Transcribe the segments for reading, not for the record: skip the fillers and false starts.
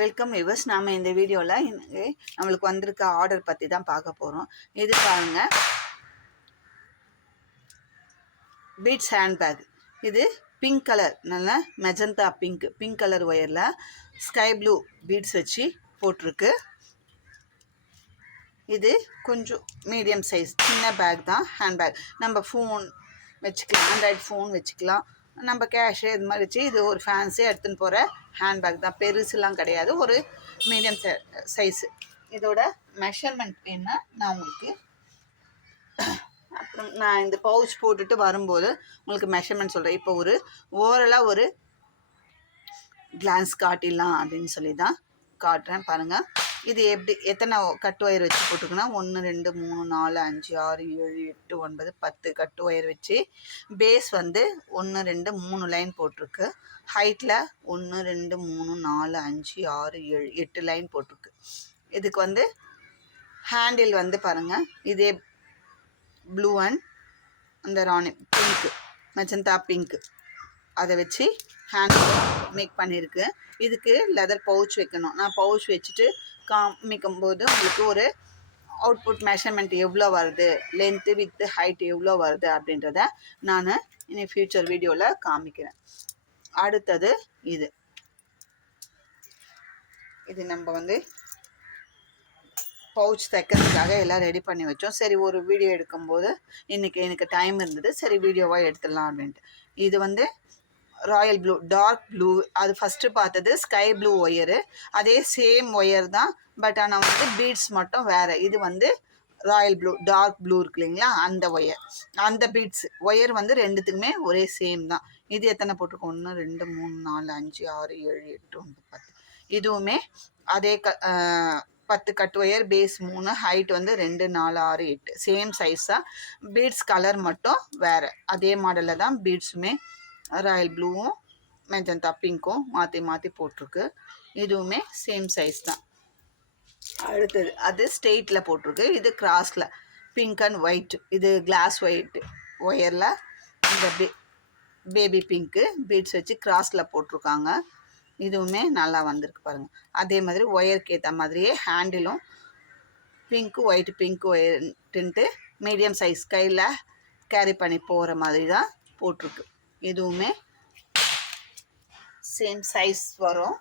Welcome viewers. நாம் இந்த வீடியோவில் நம்மளுக்கு வந்திருக்க ஆர்டர் பற்றி தான் பார்க்க போகிறோம். இது பாருங்க, பீட்ஸ் ஹேண்ட்பேக். இது பிங்க் கலர், நல்ல மெஜந்தா பிங்க் கலர் ஒயரில் ஸ்கை ப்ளூ பீட்ஸ் வச்சு போட்டிருக்கு. இது கொஞ்சம் மீடியம் சைஸ் சின்ன பேக் தான், ஹேண்ட்பேக். நம்ம ஃபோன் வச்சுக்கலாம், ஆண்ட்ராய்டு ஃபோன் வச்சுக்கலாம், நம்ம கேஷு இது மாதிரி வச்சு இது ஒரு ஃபேன்ஸியாக எடுத்துன்னு போகிற ஹேண்ட்பேக் தான். பெருசுலாம் கிடையாது, ஒரு மீடியம் சைஸு. இதோட மெஷர்மெண்ட் வேணுன்னா நான் உங்களுக்கு அப்புறம் நான் இந்த பவுச் போட்டுட்டு வரும்போது உங்களுக்கு மெஷர்மெண்ட் சொல்கிறேன். இப்போ ஒரு ஓவராலாக ஒரு கிளான்ஸ் காட்டிடலாம் அப்படின்னு சொல்லி தான் காட்டுறேன். பாருங்கள், இது எப்படி எத்தனை கட்டு ஒயர் வச்சு போட்டிருக்குன்னா 1 2 3 4 5 6 7 8 9 10 கட்டு ஒயர் வச்சு பேஸ் வந்து 1 2 3 லைன் போட்டிருக்கு. ஹைட்டில் 1 2 3 4 5 6 7 8 லைன் போட்டிருக்கு. இதுக்கு வந்து ஹேண்டில் வந்து பாருங்கள், இதே ப்ளூ அண்ட் அந்த ராணி பிங்க்கு, மெஜந்தா பிங்க்கு, அதை வச்சு ஹேண்டில் மேக் பண்ணியிருக்கு. இதுக்கு லெதர் பவுச் வைக்கணும். நான் பவுச் வச்சுட்டு காமிக்கும் போது உங்களுக்கு ஒரு அவுட்புட் மெஷர்மெண்ட் எவ்வளோ வருது, லென்த்து வித்து ஹைட்டு எவ்வளோ வருது அப்படின்றத நான் இனி ஃப்யூச்சர் வீடியோவில் காமிக்கிறேன். அடுத்தது இது நம்ம வந்து பவுச் தைக்கிறதுக்காக எல்லாம் ரெடி பண்ணி வச்சோம். சரி, ஒரு வீடியோ எடுக்கும்போது இன்றைக்கி எனக்கு டைம் இருந்தது, சரி வீடியோவாக எடுத்துடலாம் அப்படின்ட்டு. இது வந்து ராயல் ப்ளூ, டார்க் ப்ளூ. அது ஃபஸ்ட்டு பார்த்தது ஸ்கை ப்ளூ ஒயரு, அதே சேம் ஒயர் தான், பட் ஆனால் வந்து பீட்ஸ் மட்டும் வேறு. இது வந்து ராயல் ப்ளூ, டார்க் ப்ளூ இருக்கு இல்லைங்களா, அந்த ஒயர், அந்த பீட்ஸ் ஒயர் வந்து ரெண்டுத்துக்குமே ஒரே சேம் தான். இது எத்தனை போட்டிருக்கோம், 1 2 3 4 5 6 7 8 9 10. இதுவுமே அதே 10 கட் ஒயர், பேஸ் 3, ஹைட் வந்து 2 4 6 8, சேம் சைஸாக. பீட்ஸ் கலர் மட்டும் வேறு. அதே மாடலில் தான் பீட்ஸுமே ராயல் ப்ளூவும் மெஜந்தா பிங்க்கும் மாற்றி மாற்றி போட்டிருக்கு. இதுவுமே சேம் சைஸ் தான். அடுத்தது அது ஸ்ட்ரெயிட்டில் போட்டிருக்கு, இது கிராஸில் பிங்க் அண்ட் ஒயிட். இது கிளாஸ் ஒயிட் ஒயரில் இந்த பேபி பிங்க்கு பீட்ஸ் வச்சு கிராஸில் போட்டிருக்காங்க. இதுவுமே நல்லா வந்திருக்கு பாருங்கள். அதே மாதிரி ஒயருக்கு ஏற்ற மாதிரியே ஹேண்டிலும் பிங்க்கு ஒயிட்டு மீடியம் சைஸ் கையில் கேரி பண்ணி போகிற மாதிரி தான் போட்டிருக்கு. இதுவுமே சேம் சைஸ் வரும்,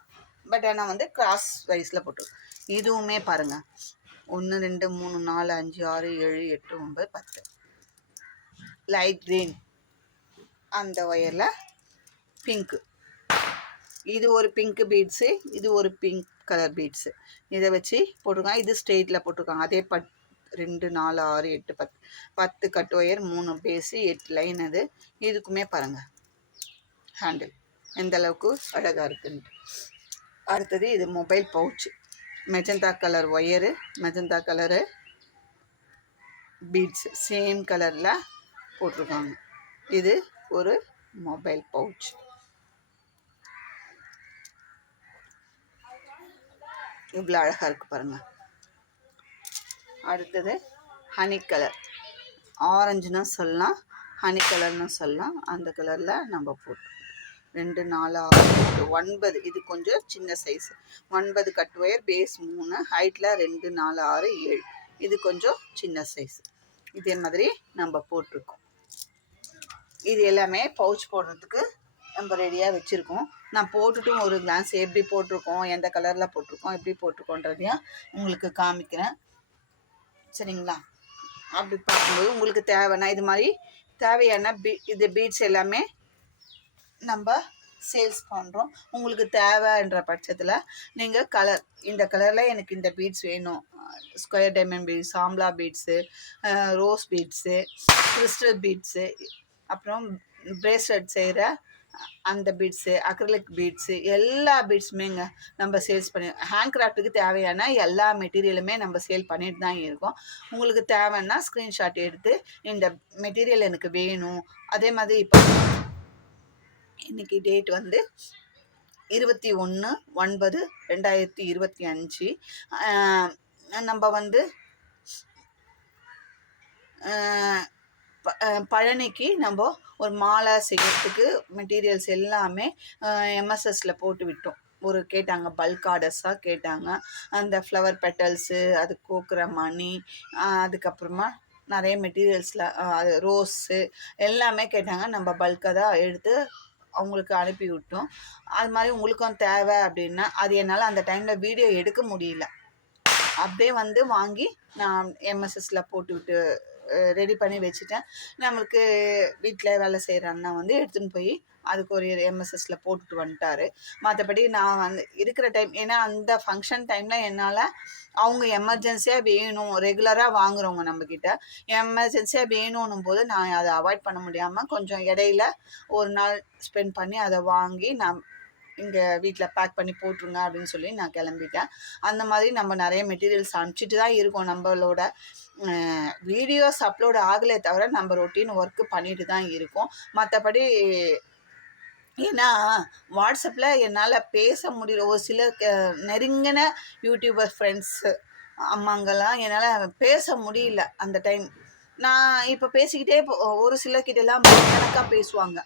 பட் ஆனால் வந்து கிராஸ் வைஸில் போட்டிருக்கு. இதுவுமே பாருங்கள், 1 2 3 4 5 6 7 8 9 10 லைட் க்ரீன் அந்த ஒயரில் பிங்க்கு. இது ஒரு பிங்க் பீட்ஸு, இது ஒரு பிங்க் கலர் பீட்ஸு. இதை வச்சு போட்டிருக்காங்க. இது ஸ்ட்ரெயிட்டில் போட்டிருக்காங்க. அதே 2 4 6 8 10 10 கட் ஒயர், 3 பேஸு, 8 லைன். அது இதுக்குமே பாருங்கள் ஹேண்டில் எந்த அளவுக்கு அழகாக இருக்குன்ட்டு. அடுத்தது இது mobile pouch, magenta colour wire, magenta colour beads, same கலரில் போட்டிருக்காங்க. இது ஒரு மொபைல் பவுச். இவ்வளோ அழகாக இருக்குது பாருங்கள். அடுத்தது ஹனி கலர், ஆரஞ்சுன்னு சொல்லலாம், ஹனி கலர்னு சொல்லலாம். அந்த கலரில் நம்ம போட்டு 2 4 6 8 9. இது கொஞ்சம் சின்ன சைஸு. 9 கட் ஒயர், பேஸ் 3, ஹைட்டில் 2 4 6 7. இது கொஞ்சம் சின்ன சைஸு. இதே மாதிரி நம்ம போட்டிருக்கோம். இது எல்லாமே பவுச் போடுறதுக்கு நம்ம ரெடியாக வச்சுருக்கோம். நான் போட்டுட்டும் ஒரு கிளான்ஸ் எப்படி போட்டிருக்கோம், எந்த கலரில் போட்டிருக்கோம், எப்படி போட்டிருக்கோன்றதையும் உங்களுக்கு காமிக்கிறேன், சரிங்களா? அப்படி பார்க்கும்போது உங்களுக்கு தேவைன்னா இது மாதிரி தேவையான இது பீட்ஸ் எல்லாமே நம்ம சேல்ஸ் பண்ணுறோம். உங்களுக்கு தேவைன்ற பட்சத்தில் நீங்கள் கலர், இந்த கலரில் எனக்கு இந்த பீட்ஸ் வேணும், ஸ்கொயர் டைமண்ட் பீட்ஸ், சாம்லா beads, rose beads, crystal beads, அப்புறம் பிரேஸ்லெட் செய்கிற அந்த பீட்ஸு, அக்ரிலிக் பீட்ஸு, எல்லா பீட்ஸுமேங்க நம்ம சேல்ஸ் பண்ணி ஹேண்ட் கிராஃப்ட்டுக்கு தேவையான எல்லா மெட்டீரியலுமே நம்ம சேல் பண்ணிட்டு தான் இருக்கோம். உங்களுக்கு தேவைன்னா ஸ்க்ரீன்ஷாட் எடுத்து இந்த மெட்டீரியல் எனக்கு வேணும். அதே மாதிரி இப்போ இன்றைக்கி டேட் வந்து 21/9/2025. நம்ம வந்து பழனிக்கு நம்ம ஒரு மாலை செய்கிறதுக்கு மெட்டீரியல்ஸ் எல்லாமே எம்எஸ்எஸில் போட்டு விட்டோம். ஒரு கேட்டாங்க, பல்க் ஆர்டர்ஸாக கேட்டாங்க. அந்த ஃப்ளவர் பெட்டல்ஸு, அது கோக்குற மணி, அதுக்கப்புறமா நிறைய மெட்டீரியல்ஸில் அது ரோஸு எல்லாமே கேட்டாங்க. நம்ம பல்காக தான் எடுத்து அவங்களுக்கு அனுப்பி விட்டோம். அது மாதிரி உங்களுக்கும் தேவை அப்படின்னா, அது என்னால் அந்த டைமில் வீடியோ எடுக்க முடியல. அப்படியே வந்து வாங்கி நான் எம்எஸ்எஸ்ல போட்டுவிட்டு ரெடி பண்ணி வச்சுட்டேன். நம்மளுக்கு வீட்டில் வேலை செய்கிற அண்ணா வந்து எடுத்துன்னு போய் அதுக்கு ஒரு எம்எஸ்எஸ்ல போட்டுட்டு வந்துட்டாரு. மற்றபடி நான் வந்து இருக்கிற டைம், ஏன்னா அந்த ஃபங்க்ஷன் டைமில் என்னால் அவங்க எமர்ஜென்சியாக வேணும், ரெகுலராக வாங்குறவங்க நம்மக்கிட்ட எமர்ஜென்சியாக வேணும்னும் போது நான் அதை அவாய்ட் பண்ண முடியாமல் கொஞ்சம் இடையில ஒரு நாள் ஸ்பெண்ட் பண்ணி அதை வாங்கி நான் இங்கே வீட்டில் பேக் பண்ணி போட்டுருங்க அப்படின்னு சொல்லி நான் கிளம்பிட்டேன். அந்த மாதிரி நம்ம நிறைய மெட்டீரியல்ஸ் அனுப்பிச்சிட்டு தான் இருக்கோம். நம்மளோட வீடியோஸ் அப்லோட் ஆகலே தவிர நம்ம ரொட்டீன் ஒர்க்கு பண்ணிட்டு தான் இருக்கோம். மற்றபடி ஏன்னா வாட்ஸ்அப்பில் என்னால் பேச முடியல. ஒரு சில நெருங்கின யூடியூபர் ஃப்ரெண்ட்ஸு அம்மாங்கெல்லாம் என்னால் பேச முடியல அந்த டைம். நான் இப்போ பேசிக்கிட்டே ஒரு சிலர்கிட்டலாம் கணக்காக பேசுவாங்க.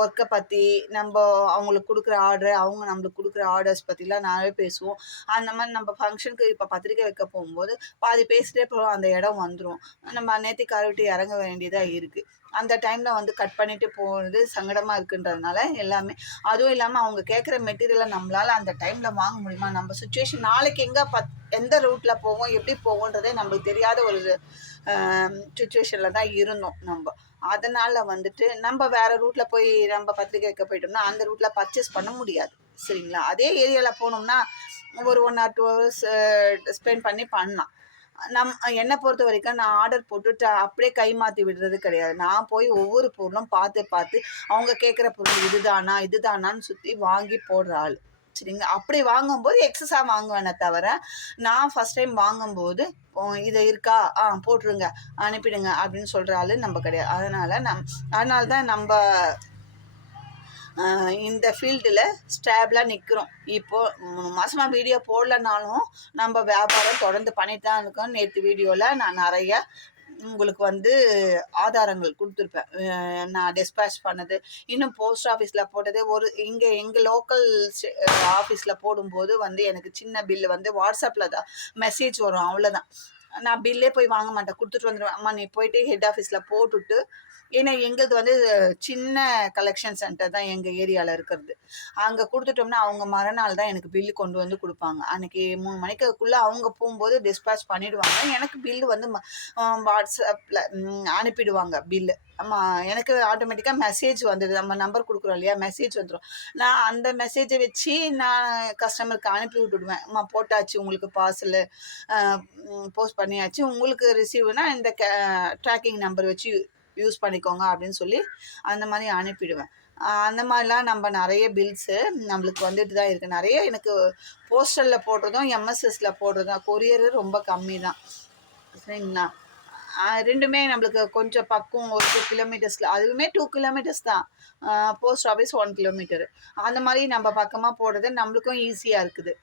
ஒர்க்கை பற்றி, நம்ம அவங்களுக்கு கொடுக்குற ஆர்டர், அவங்க நம்மளுக்கு கொடுக்குற ஆர்டர்ஸ் பற்றிலாம் நிறைய பேசுவோம். அந்த மாதிரி நம்ம ஃபங்க்ஷனுக்கு இப்போ பத்திரிக்கை வைக்க போகும்போது பாதி பேசிட்டே போகிறோம், அந்த இடம் வந்துடும். நம்ம நேத்திக்கார விட்டு இறங்க வேண்டியதாக இருக்குது. அந்த டைமில் வந்து கட் பண்ணிவிட்டு போகிறது சங்கடமாக இருக்குன்றதுனால எல்லாமே. அதுவும் இல்லாமல் அவங்க கேட்குற மெட்டீரியலை நம்மளால் அந்த டைமில் வாங்க முடியுமா? நம்ம சுச்சுவேஷன் நாளைக்கு எந்த ரூட்டில் போவோம், எப்படி போவோன்றதே நம்மளுக்கு தெரியாத ஒரு சுச்சுவேஷனில் தான் இருந்தோம் நம்ம. அதனால் வந்துட்டு நம்ம வேறு ரூட்டில் போய் நம்ம பத்திரிக்கை வைக்க போயிட்டோம்னா அந்த ரூட்டில் பர்ச்சேஸ் பண்ண முடியாது. சரிங்களா? அதே ஏரியாவில் போனோம்னா ஒரு 1 or 2 hours ஸ்பெண்ட் பண்ணி பண்ணலாம். என்னை பொறுத்த வரைக்கும் நான் ஆர்டர் போட்டுட்டு அப்படியே கை மாற்றி விடுறது கிடையாது. நான் போய் ஒவ்வொரு பொருளும் பார்த்து அவங்க கேட்குற பொருள் இதுதானான்னு சுற்றி வாங்கி போடுற ஆள். சரிங்களா? அப்படி வாங்கும்போது எக்ஸஸாக வாங்குவேனே தவிர, நான் ஃபஸ்ட் டைம் வாங்கும்போது இது இருக்கா போட்டுருங்க அனுப்பிடுங்க அப்படின்னு சொல்கிற ஆள் நம்ம கிடையாது. அதனால தான் நம்ம இந்த ஃபீல்டில் ஸ்டாப்லாக நிற்கிறோம். இப்போது 3 மாதமாக வீடியோ போடலனாலும் நம்ம வியாபாரம் தொடர்ந்து பண்ணிட்டு தான் இருக்கோம். நேற்று வீடியோவில் நான் நிறைய உங்களுக்கு வந்து ஆதாரங்கள் கொடுத்துருப்பேன். நான் டிஸ்பேச் பண்ணது, இன்னும் போஸ்ட் ஆஃபீஸில் போட்டது, இங்கே எங்கள் லோக்கல் ஆஃபீஸில் போடும்போது வந்து எனக்கு சின்ன பில்லு வந்து வாட்ஸ்அப்பில் தான் மெசேஜ் வரும், அவ்வளோதான். நான் பில்லே போய் வாங்க மாட்டேன், கொடுத்துட்டு வந்துடுவேன். அம்மா நீ போயிட்டு ஹெட் ஆஃபீஸில் போட்டுட்டு, ஏன்னா எங்களது வந்து சின்ன கலெக்ஷன் சென்டர் தான் எங்கள் ஏரியாவில் இருக்கிறது. அங்கே கொடுத்துட்டோம்னா அவங்க மறுநாள் தான் எனக்கு பில்லு கொண்டு வந்து கொடுப்பாங்க. அன்றைக்கி 3 மணிக்குள்ளே அவங்க போகும்போது டிஸ்பேச் பண்ணிவிடுவாங்க. எனக்கு பில்லு வந்து வாட்ஸ்அப்பில் அனுப்பிடுவாங்க பில்லு. எனக்கு ஆட்டோமேட்டிக்காக மெசேஜ் வந்துடுது. நம்ம நம்பர் கொடுக்குறோம் இல்லையா, மெசேஜ் வந்துடும். நான் அந்த மெசேஜை வச்சு நான் கஸ்டமருக்கு அனுப்பி விட்டுடுவேன். போட்டாச்சு உங்களுக்கு பார்சலு, போஸ்ட் பண்ணியாச்சு, உங்களுக்கு ரிசீவ்னா இந்த ட்ராக்கிங் நம்பர் வச்சு யூஸ் பண்ணிக்கோங்க அப்படின்னு சொல்லி அந்த மாதிரி அனுப்பிடுவேன். அந்த மாதிரிலாம் நம்ம நிறைய பில்ஸு நம்மளுக்கு வந்துட்டு தான் இருக்குது. நிறைய எனக்கு போஸ்டலில் போடுறதும் எம்எஸ்எஸில் போடுறதும், கொரியரு ரொம்ப கம்மி தான். சரிங்களா? ரெண்டுமே நம்மளுக்கு கொஞ்சம் பக்கம் ஒரு 2 கிலோமீட்டர்ஸில், அதுவுமே 2 கிலோமீட்டர்ஸ் தான். Post office 1 kilometre. அந்த மாதிரி நம்ம பக்கமாக போடுறது நம்மளுக்கும் ஈஸியாக இருக்குது.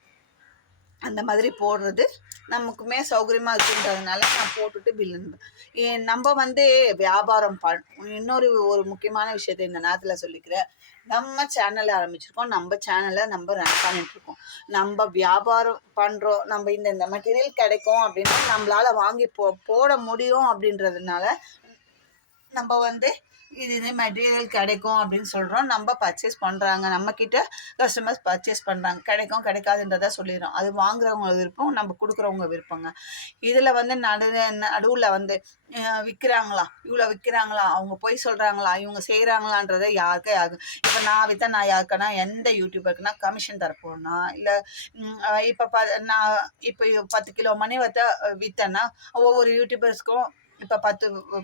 அந்த மாதிரி போடுறது நமக்குமே சௌகரியமாக இருக்குன்றதுனால நான் போட்டுட்டு பில்லு நம்ம வந்து வியாபாரம் ஒரு முக்கியமான விஷயத்தை இந்த நேரத்தில் சொல்லிக்கிறேன். நம்ம சேனலை ஆரம்பிச்சிருக்கோம், நம்ம சேனலை நம்ம ரன் பண்ணிட்டுருக்கோம். நம்ம வியாபாரம் பண்ணுறோம், நம்ம இந்த மெட்டீரியல் கிடைக்கும் அப்படின்னா நம்மளால் வாங்கி போட முடியும் அப்படின்றதுனால நம்ம வந்து இது மெட்டீரியல் கிடைக்கும் அப்படின்னு சொல்கிறோம். நம்ம பர்ச்சேஸ் பண்ணுறாங்க, நம்மக்கிட்ட கஸ்டமர்ஸ் பர்ச்சேஸ் பண்ணுறாங்க. கிடைக்கும் கிடைக்காதுன்றதை சொல்லிடுறோம். அது வாங்குறவங்க விருப்பம், நம்ம கொடுக்குறவங்க விருப்பங்க. இதில் வந்து நடுவில் வந்து விற்கிறாங்களா, இவ்வளோ விற்கிறாங்களா, அவங்க போய் சொல்கிறாங்களா, இவங்க செய்கிறாங்களான்றதை யாருக்கும் இப்போ நான் விற்றா நான் யாருக்குன்னா எந்த யூடியூபருக்குன்னா கமிஷன் தரப்போனா, இல்லை இப்போ நான் இப்போ 10 கிலோ மணி விற்றேன்னா ஒவ்வொரு யூடியூபர்ஸ்க்கும் இப்போ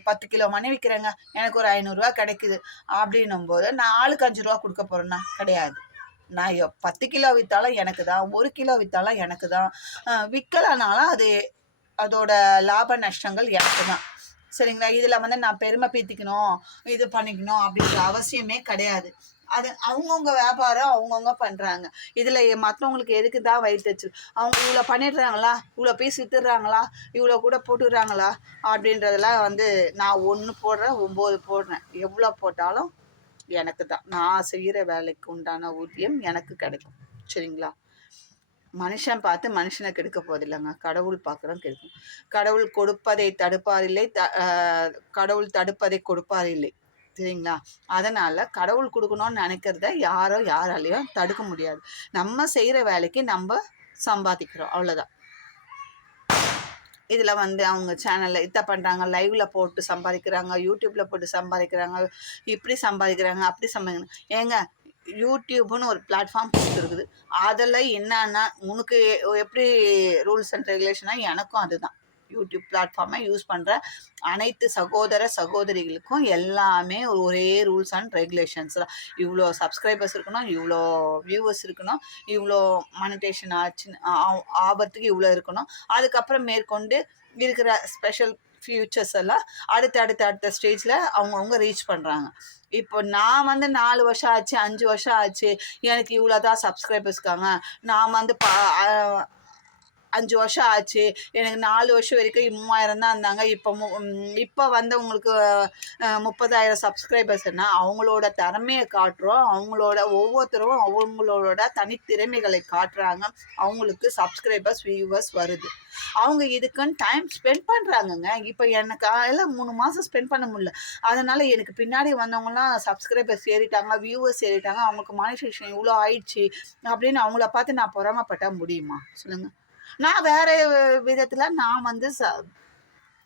10 கிலோ மணி விற்கிறேங்க, எனக்கு ஒரு 500 ரூபா கிடைக்குது அப்படின்னும் போது நான் ஆளுக்கு 5 ரூபா கொடுக்க போகிறேன்னா கிடையாது. நான் 10 கிலோ விற்றாலும் எனக்கு தான், 1 கிலோ விற்றாலும் எனக்கு தான், விற்கலனாலும் அதோட லாப நஷ்டங்கள் எனக்கு தான். சரிங்களா? இதில் வந்து நான் பெருமை பீத்திக்கணும், இது பண்ணிக்கணும் அப்படின்ற அவசியமே கிடையாது. அது அவங்கவுங்க வியாபாரம் அவங்கவுங்க பண்ணுறாங்க. இதில் மற்றவங்களுக்கு எதுக்கு தான் வயிற்றுச்சு, அவங்க இவ்வளோ பண்ணிடுறாங்களா, இவ்வளோ பீஸ் விற்றுடுறாங்களா, இவ்வளோ கூட போட்டுடுறாங்களா அப்படின்றதெல்லாம் வந்து நான் 1 போடுறேன், 9 போடுறேன். எவ்வளோ போட்டாலும் எனக்கு தான். நான் செய்கிற வேலைக்கு உண்டான ஊதியம் எனக்கு கிடைக்கும். சரிங்களா? மனுஷன் பார்த்து மனுஷனை கெடுக்க போதில்லைங்க. கடவுள் பார்க்குறோம் கெடுக்கும். கடவுள் கொடுப்பதை தடுப்பார் இல்லை, கடவுள் தடுப்பதை கொடுப்பார் இல்லை. சரிங்களா? அதனால கடவுள் குடுக்கணும்னு நெனைக்கிறத யாராலயும் தடுக்க முடியாது. நம்ம செய்ற வேலைக்கு நம்ப சம்பாதிக்கிறோம். அவ்வளோதான். இதுல வந்து அவங்க சேனல்ல இத பண்றாங்க, லைவ்ல போட்டு சம்பாதிக்கிறாங்க, யூடியூப்ல போட்டு சம்பாதிக்கிறாங்க, இப்படி சம்பாதிக்கிறாங்க, அப்படி சம்பாதிக்கிறாங்க. ஏங்க யூடியூப்னு ஒரு பிளாட்ஃபார்ம் கொடுத்துருக்குது. அதில் என்னன்னா உனக்கு எப்படி ரூல்ஸ் அண்ட் ரெகுலேஷனா எனக்கும் அதுதான். யூடியூப் பிளாட்ஃபார்மை யூஸ் பண்ணுற அனைத்து சகோதர சகோதரிகளுக்கும் எல்லாமே ஒரே ரூல்ஸ் அண்ட் ரெகுலேஷன்ஸ் தான். இவ்வளோ சப்ஸ்கிரைபர்ஸ் இருக்கணும், இவ்வளோ வியூவர்ஸ் இருக்கணும், இவ்வளோ மானிட்டேஷன் ஆச்சுன்னு ஆபத்துக்கு இவ்வளோ இருக்கணும். அதுக்கப்புறம் மேற்கொண்டு இருக்கிற ஸ்பெஷல் ஃபியூச்சர்ஸ் எல்லாம் அடுத்த ஸ்டேஜில் அவங்கவுங்க ரீச் பண்ணுறாங்க. இப்போ நான் வந்து 4 வருஷம் ஆச்சு, 5 வருஷம் ஆச்சு, எனக்கு இவ்வளோ தான் சப்ஸ்கிரைபர்ஸ் இருக்காங்க, நான் வந்து 5 வருஷம் ஆச்சு, எனக்கு 4 வருஷம் வரைக்கும் 3000 தான் இருந்தாங்க, இப்போ வந்து உங்களுக்கு 30,000 சப்ஸ்கிரைபர்ஸ்னா அவங்களோட திறமையை காட்டுறோம். அவங்களோட ஒவ்வொருத்தரும் அவங்களோட தனித்திறமைகளை காட்டுறாங்க. அவங்களுக்கு சப்ஸ்கிரைபர்ஸ் வியூவர்ஸ் வருது. அவங்க இதுக்குன்னு டைம் ஸ்பெண்ட் பண்ணுறாங்கங்க. இப்போ எனக்கு 3 மாதம் ஸ்பெண்ட் பண்ண முடியல. அதனால் எனக்கு பின்னாடி வந்தவங்கலாம் சப்ஸ்கிரைபர்ஸ் ஏறிட்டாங்க, வியூவர்ஸ் ஏறிட்டாங்க, அவங்களுக்கு மானிட்டேஷன் இவ்வளோ ஆயிடுச்சு அப்படின்னு அவங்கள பார்த்து நான் பொறாமப்பட்டா முடியுமா சொல்லுங்கள்? நான் வேற விதத்தில் நான் வந்து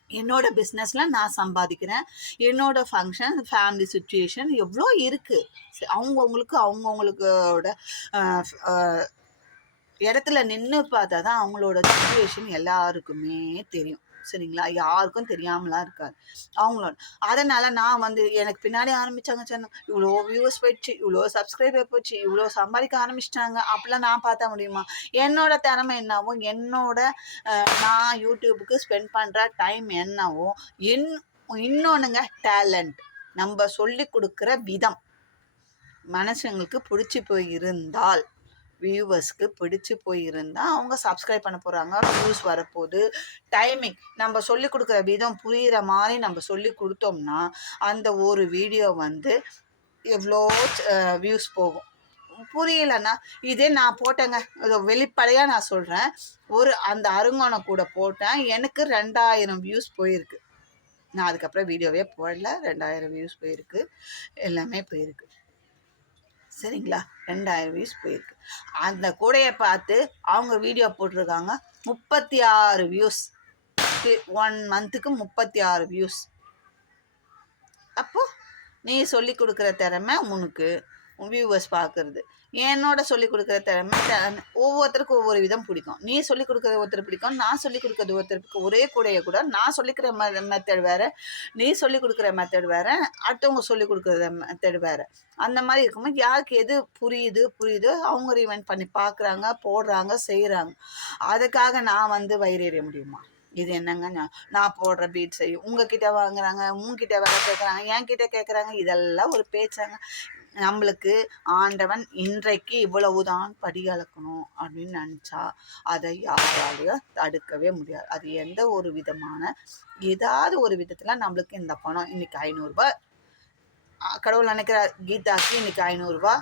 என்னோட பிஸ்னஸில் நான் சம்பாதிக்கிறேன். என்னோட ஃபங்க்ஷன், ஃபேமிலி சுச்சுவேஷன் எவ்வளோ இருக்குது. அவங்கவுங்களோட இடத்துல நின்று பார்த்தா தான் அவங்களோட சுச்சுவேஷன் எல்லாருக்குமே தெரியும். சரிங்களா? யாருக்கும் தெரியாமலாம் இருக்காது அவங்களோட. அதனால் நான் வந்து எனக்கு பின்னாடி ஆரம்பித்தாங்க சேனல், இவ்வளோ வியூவர்ஸ் போயிடுச்சு, இவ்வளோ சப்ஸ்கிரைபர் போச்சு, இவ்வளோ சம்பாதிக்க ஆரம்பிச்சிட்டாங்க அப்படிலாம் நான் பார்த்தா முடியுமா? என்னோட திறமை என்னவோ, நான் யூடியூபுக்கு ஸ்பெண்ட் பண்ணுற டைம் என்னவோ, இன்னொன்றுங்க டேலண்ட். நம்ம சொல்லி கொடுக்குற விதம் மனுஷங்களுக்கு பிடிச்சி போயிருந்தால், வியூவர்ஸ்க்கு பிடிச்சி போயிருந்தால் அவங்க சப்ஸ்கிரைப் பண்ண போகிறாங்க, வியூஸ் வரப்போகுது. டைமிங் நம்ம சொல்லி கொடுக்குற விதம் புரிகிற மாதிரி நம்ம சொல்லி கொடுத்தோம்னா அந்த ஒரு வீடியோ வந்து எவ்வளோ வியூஸ் போகும். புரியலைன்னா இதே நான் போட்டேங்க, வெளிப்படையாக நான் சொல்கிறேன், அந்த அருங்கோணம் கூட போட்டேன், எனக்கு 2000 வியூஸ் போயிருக்கு. நான் அதுக்கப்புறம் வீடியோவே போடல, 2000 வியூஸ் போயிருக்கு, எல்லாமே போயிருக்கு. சரிங்களா? 2000 வியூஸ் போயிருக்கு. அந்த கூடையை பார்த்து அவங்க வீடியோ போட்டிருக்காங்க, 36 வியூஸ். 1 மந்த்துக்கு 36 வியூஸ். அப்போது நீ சொல்லி கொடுக்குற திறமை உனக்கு வியூவர்ஸ் பார்க்குறது. என்னோட சொல்லிக் கொடுக்குற திறமை ஒவ்வொருத்தருக்கும் ஒவ்வொரு விதம் பிடிக்கும். நீ சொல்லிக் கொடுக்குறது ஒருத்தர் பிடிக்கும், நான் சொல்லிக் கொடுக்குறது ஒருத்தருக்கு. ஒரே கூடையை கூட நான் சொல்லிக்கிற மெத்தட் வேறு, நீ சொல்லிக் கொடுக்குற மெத்தட் வேறு, அடுத்தவங்க சொல்லிக் கொடுக்குற மெத்தட் வேறு. அந்த மாதிரி இருக்கும்போது யாருக்கு எது புரியுதோ அவங்க ரீவைண்ட் பண்ணி பார்க்குறாங்க, போடுறாங்க, செய்கிறாங்க. அதுக்காக நான் வந்து வயிறேறிய முடியுமா? இது என்னங்க, நான் போடுற பீட்ஸை உங்ககிட்ட வாங்குறாங்க, உங்ககிட்ட வேலை கேட்குறாங்க, என்கிட்ட கேட்குறாங்க, இதெல்லாம் ஒரு பேச்சாங்க? நம்மளுக்கு ஆண்டவன் இன்றைக்கு இவ்வளவுதான் படி அளக்கணும் அப்படின்னு நினச்சா அதை யாராலையும் தடுக்கவே முடியாது. அது எந்த ஒரு விதமான ஏதாவது ஒரு விதத்தில் நம்மளுக்கு இந்த பணம் இன்னைக்கு 500 கடவுள் நினைக்கிறார், கீதாக்கு இன்னைக்கு 500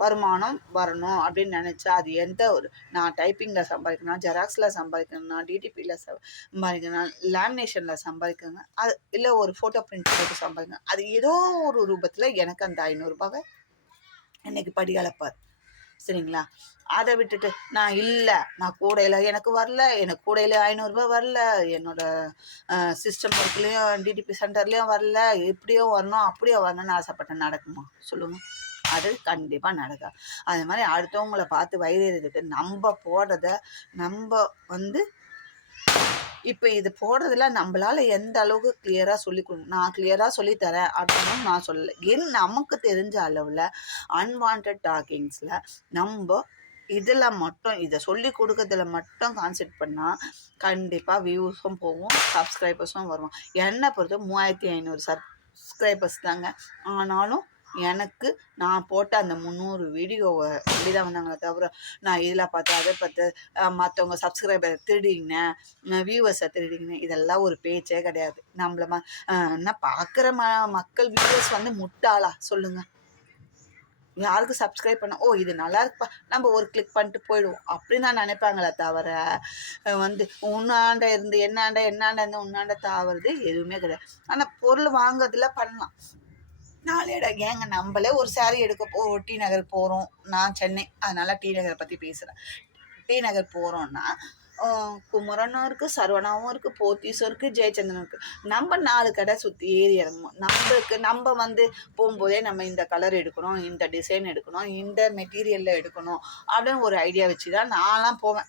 வருமானம் வரணும் அப்படின்னு நினச்சா அது எந்த ஒரு, நான் டைப்பிங்கில் சம்பாதிக்கணும், ஜெராக்ஸில் சம்பாதிக்கணும்னா, டிடிபியில் சம்பாதிக்கணும், லேமினேஷனில் சம்பாதிக்கணும், அது இல்லை ஒரு ஃபோட்டோ பிரிண்ட் போட்டு சம்பாதிக்கணும், அது ஏதோ ஒரு ரூபத்தில் எனக்கு அந்த 500 இன்னைக்கு படி அளப்பார். சரிங்களா? அதை விட்டுட்டு நான் கூடையில் எனக்கு வரல, எனக்கு கூடையில் 500 வரல, என்னோட சிஸ்டம் ஒர்க்லேயும் டிடிபி சென்டர்லேயும் வரல, இப்படியும் வரணும் அப்படியே வரணும்னு ஆசைப்பட்டேன். நடக்குமா சொல்லுங்கள்? அது கண்டிப்பாக நடக்காது. அது மாதிரி அடுத்தவங்கள பார்த்து வயிறெறிஞ்சிட்டு நம்ம போடுறத நம்ம வந்து இப்போ இது போடுறதுல நம்மளால் எந்த அளவுக்கு கிளியராக நான் கிளியராக சொல்லித்தரேன் அப்படின்னு நான் சொல்லலை. நமக்கு தெரிஞ்ச அளவில் அன்வான்ட் டாக்கிங்ஸில் நம்ம இதில் மட்டும் இதை சொல்லி கொடுக்கறதுல மட்டும் கான்சென்ட்ரேட் பண்ணால் கண்டிப்பாக வியூஸும் போகும், சப்ஸ்கிரைபர்ஸும் வருவோம். என்னை பொறுத்த 3500 சப்ஸ்கிரைபர்ஸ் தாங்க. ஆனாலும் எனக்கு நான் போட்ட அந்த 300 வீடியோவை இப்படி தான் வந்தாங்களே தவிர, நான் இதில் பார்த்து அதை பார்த்து மற்றவங்க சப்ஸ்கிரைபர் திருடினேன், வியூவர்ஸை திருடினேன், இதெல்லாம் ஒரு பேச்சே கிடையாது. நம்மள என்ன பார்க்குற மக்கள் வியூவர்ஸ் வந்து முட்டாளா சொல்லுங்கள்? யாருக்கு சப்ஸ்கிரைப் பண்ண, ஓ இது நல்லா இருக்குப்பா, நம்ம ஒரு கிளிக் பண்ணிட்டு போயிடுவோம் அப்படின்னு தான் நினைப்பாங்களே தவிர, வந்து உன்னாண்ட இருந்து என்னாண்ட இருந்து உன்னாண்ட தாவறது எதுவுமே கிடையாது. ஆனால் பொருள் வாங்குறதுல பண்ணலாம். ஏங்க நம்மளே ஒரு சாரீ எடுக்க டி நகர் போகிறோம். நான் சென்னை, அதனால டி நகரை பற்றி பேசுகிறேன். டி நகர் போகிறோன்னா குமரனும் இருக்குது, சரவணாவும் இருக்குது, போத்தீஸும் இருக்குது, ஜெயச்சந்திரனும் இருக்குது. நம்ம 4 கடை சுற்றி ஏறி இறங்கணும். நம்ம வந்து போகும்போதே நம்ம இந்த கலர் எடுக்கணும், இந்த டிசைன் எடுக்கணும், இந்த மெட்டீரியலில் எடுக்கணும் அப்படின்னு ஒரு ஐடியா வச்சு தான் நான்லாம் போவேன்.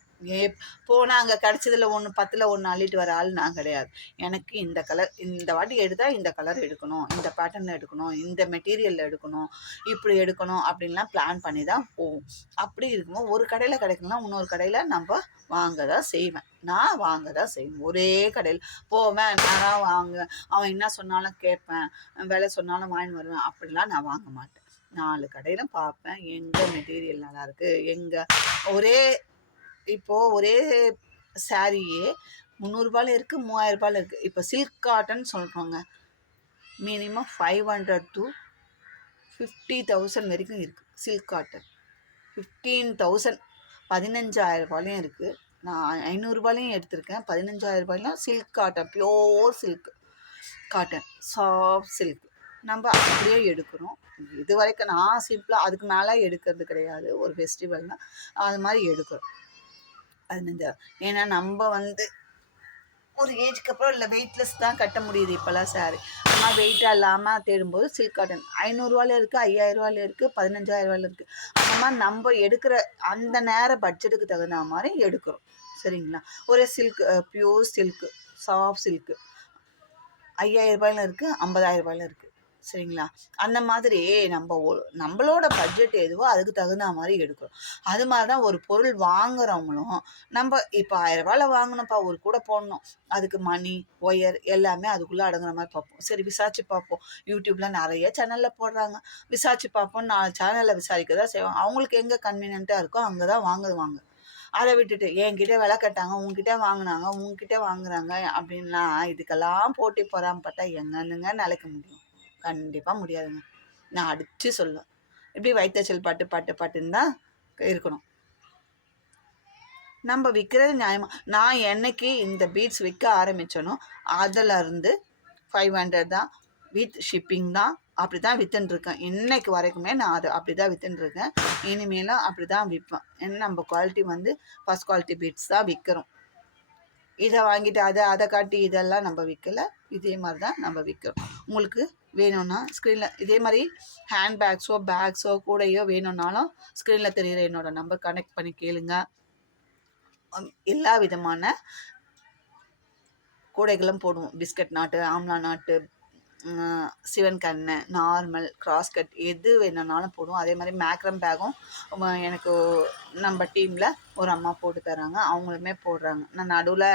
போனால் அங்கே கிடச்சதில் 10ல் 1 அள்ளிட்டு வர ஆள் நான் கிடையாது. எனக்கு இந்த கலர் இந்த வாட்டி எடுத்தால் இந்த கலர் எடுக்கணும், இந்த பேட்டர்னில் எடுக்கணும், இந்த மெட்டீரியலில் எடுக்கணும், இப்படி எடுக்கணும் அப்படின்லாம் பிளான் பண்ணி தான் போவோம். அப்படி இருக்கும்போது ஒரு கடையில் கிடைக்கலாம், இன்னொரு கடையில் நம்ம வாங்க தான் செய்வேன். நான் வாங்க தான் செய்வேன். ஒரே கடையில் போவேன், நான் வாங்குவேன், அவன் என்ன சொன்னாலும் கேட்பேன், விலை சொன்னாலும் வாங்கி வருவேன். அப்படிலாம் நான் வாங்க மாட்டேன். 4 கடையிலும் பார்ப்பேன், எங்கே மெட்டீரியல் நல்லாயிருக்கு, எங்கே ஒரே சாரியே 300 இருக்குது, 3000 இருக்குது. இப்போ சில்க் காட்டன் சொல்கிறோங்க, மினிமம் 500 to 50,000 வரைக்கும் இருக்குது. சில்க் காட்டன் 15,000 15,000 இருக்குது. நான் 500 எடுத்திருக்கேன். 15,000 silk cotton, pure silk cotton, soft silk. நம்ம அப்படியே எடுக்கிறோம். இது வரைக்கும் நான் சிம்பிளாக அதுக்கு மேலே எடுக்கிறது கிடையாது. ஒரு ஃபெஸ்டிவல்னால் அது மாதிரி எடுக்கிறோம். 15. ஏன்னா நம்ம வந்து ஒரு ஏஜுக்கு அப்புறம் இல்லை வெயிட்லெஸ் தான் கட்ட முடியுது இப்போல்லாம் சாரி. ஆனால் வெயிட்டாக இல்லாமல் தேடும்போது சில்க் காட்டன் 500 இருக்குது, 5000 இருக்குது, 15,000 இருக்குது. அந்த மாதிரி நம்ம எடுக்கிற அந்த நேர பட்ஜெட்டுக்கு தகுந்த மாதிரி எடுக்கிறோம். சரிங்களா? ஒரே silk, pure silk, soft silk 5000 இருக்குது, 50,000 இருக்குது. சரிங்களா? அந்த மாதிரி நம்மளோட பட்ஜெட் எதுவோ அதுக்கு தகுந்த மாதிரி எடுக்கிறோம். அது மாதிரி தான் ஒரு பொருள் வாங்குறவங்களும் நம்ம இப்போ 1000 வாங்கணும்ப்பா, ஒரு கூட போடணும், அதுக்கு மணி ஒயர் எல்லாமே அதுக்குள்ளே அடங்குற மாதிரி பார்ப்போம். சரி விசாரிச்சு பார்ப்போம். யூடியூப்பில் நிறைய சேனலில் போடுறாங்க, விசாரிச்சு பார்ப்போம். 4 சேனலில் விசாரிக்க தான் செய்வாங்க. அவங்களுக்கு எங்கே கன்வீனியண்ட்டாக இருக்கோ அங்கே தான் வாங்குவாங்க. அதை விட்டுட்டு என்கிட்ட விலை கேட்டாங்க, உங்ககிட்ட வாங்கினாங்க, உங்ககிட்ட வாங்குறாங்க அப்படின்லாம் இதுக்கெல்லாம் போட்டி போகிறாம பார்த்தா எங்கன்னுங்க நிலைக்க முடியும்? கண்டிப்பாக முடியாதுங்க. நான் அடித்து சொல்லுவேன். இப்படி வயிற்றச்சல் பாட்டுன்னு தான் இருக்கணும். நம்ம விற்கிறது நியாயமாக. நான் என்னைக்கு இந்த பீட்ஸ் விற்க ஆரம்பித்தனோ அதிலருந்து 500 தான், வித் ஷிப்பிங் தான். அப்படி தான் விற்றுன்ட்ருக்கேன். இன்னைக்கு வரைக்குமே நான் அப்படி தான் விற்றுன்ட்ருக்கேன். இனிமேலும் அப்படி தான் விற்பேன். ஏன்னா நம்ம குவாலிட்டி வந்து ஃபஸ்ட் குவாலிட்டி பீட்ஸ் தான் விற்கிறோம். இதை வாங்கிட்டு அதை காட்டி இதெல்லாம் நம்ம விற்கலை. இதே மாதிரி தான் நம்ம விற்கிறோம். உங்களுக்கு வேணும்னா ஸ்க்ரீனில் இதே மாதிரி ஹேண்ட் பேக்ஸோ கூடையோ வேணும்னாலும் ஸ்க்ரீனில் தெரிகிற என்னோடய நம்பர் கனெக்ட் பண்ணி கேளுங்க. எல்லா விதமான கூடைகளும் போடுவோம். பிஸ்கட் நாட்டு, ஆம்லா நாட்டு, சிவன் கண்ணு, நார்மல், கிராஸ்கட் எது வேணும்னாலும் போடுவோம். அதே மாதிரி மேக்ரம் பேக்கும் எனக்கு நம்ம டீமில் ஒரு அம்மா போட்டு தராங்க, அவங்களுமே போடுறாங்க. நான் நடுவில்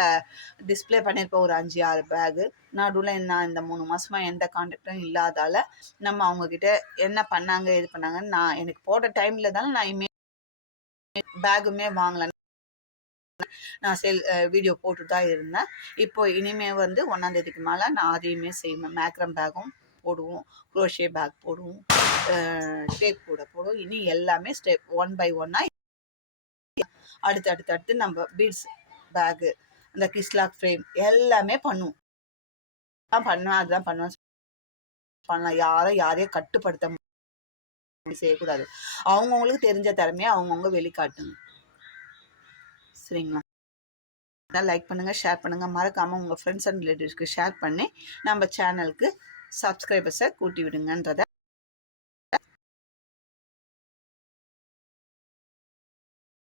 டிஸ்பிளே பண்ணியிருப்பேன் ஒரு 5-6 பேகு. நடுவில் நான் இந்த 3 மாதமாக எந்த கான்டாக்டும் இல்லாதால் நம்ம அவங்கக்கிட்ட என்ன பண்ணாங்க இது பண்ணாங்கன்னு நான் எனக்கு போட்ட டைமில் தானே நான் பேகுமே வாங்கலை. நான் வீடியோ போட்டு தான் இருந்தேன். இப்போ இனிமேல் வந்து 1ஆம் தேதிக்கு மேலே நான் அதையுமே செய்வேன். மேக்ரம் பேக்கும் போடுவோம், குரோஷே பேக் போடுவோம், டேப் கூட போடுவோம். இனி எல்லாமே ஸ்டெப் 1 by 1 அடுத்து நம்ம பீட்ஸ் பேகு, அந்த கிஸ்லாக் ஃப்ரேம் எல்லாமே பண்ணுவோம். அதுதான் பண்ணுவேன் பண்ணலாம். யாரையும் கட்டுப்படுத்த செய்யக்கூடாது. அவங்கவுங்களுக்கு தெரிஞ்ச திறமையை அவங்கவுங்க வெளிக்காட்டுங்க. சரிங்களா? லைக் பண்ணுங்கள், ஷேர் பண்ணுங்கள். மறக்காமல் உங்கள் ஃப்ரெண்ட்ஸ் அண்ட் ரிலேட்டிவ்ஸ்க்கு ஷேர் பண்ணி நம்ம சேனலுக்கு சப்ஸ்கிரைபர்ஸை கூட்டி விடுங்கன்றதை